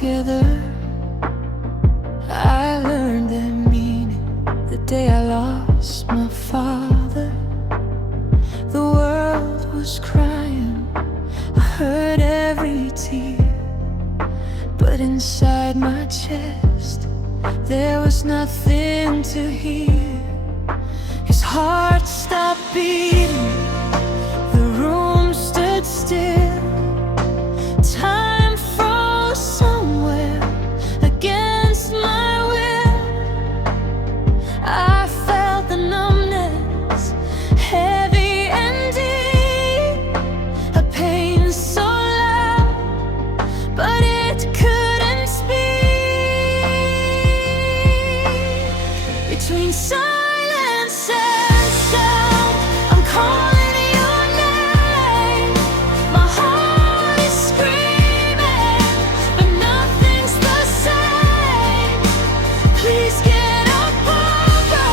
together. I learned their meaning the day I lost my father. The world was crying, I heard every tear, but inside my chest there was nothing to hear. His heart stopped beating, the room stood still. Time froze somewhere against my will. I felt the numbness, heavy and deep, a pain so loud, but it couldn't speak. Between silence and sound, I'm calling your name. My heart is screaming, but nothing's the same. Please get up over,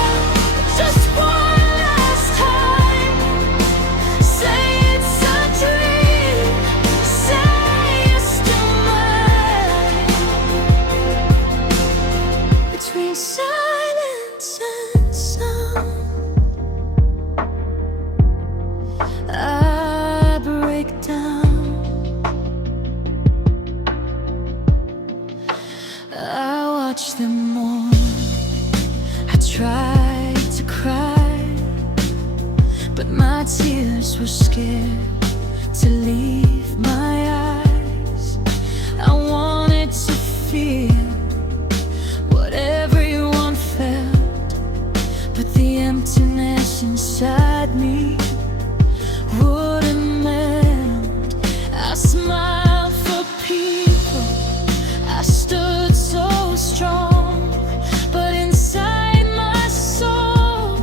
just one last time. Say it's a dream, say you're still mine. Between silence and sound, I break down. I watch them mourn, I tried to cry, but my tears were scared to leave my eyes. I wanted to feel what everyone felt, but the emptiness inside me wouldn't melt. I smiled for people, I stood so strong, but inside my soul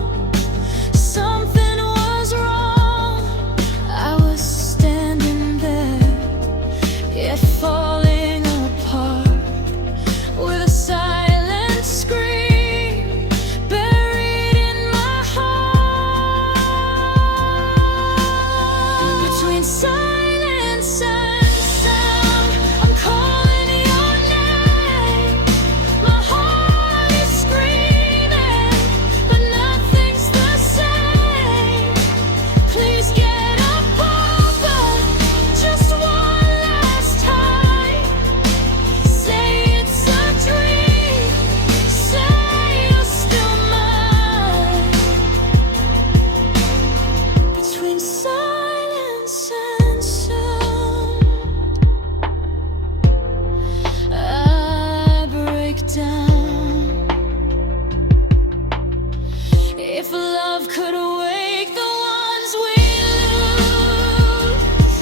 something was wrong. I was standing there, yet falling apart, with a silent scream buried in my heart. Between silence and sound, I'm calling your name. My heart is screaming, but nothing's the same. Please get up over, just one last time. Say it's a dream, say you're still mine. Between silence and sound, I break down. If love could wake the ones we lose,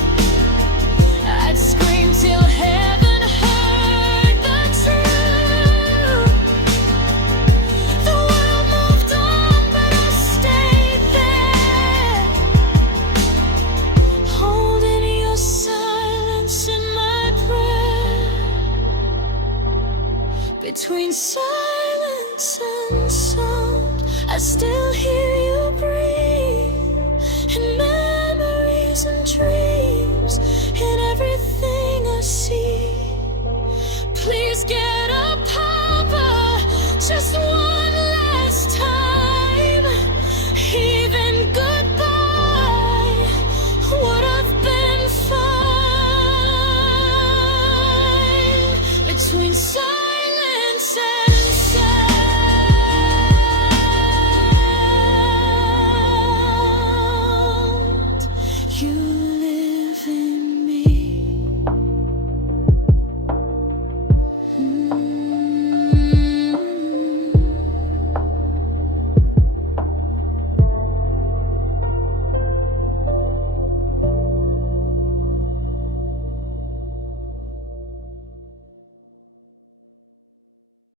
I'd scream till heaven heard the truth. The world moved on, but I stayed there, holding your silence in my prayer. Between silence and sound, I still hear you breathe, in memories and dreams, in everything I see. Please get up, Papa, just one last time. Even goodbye would have been fine. Between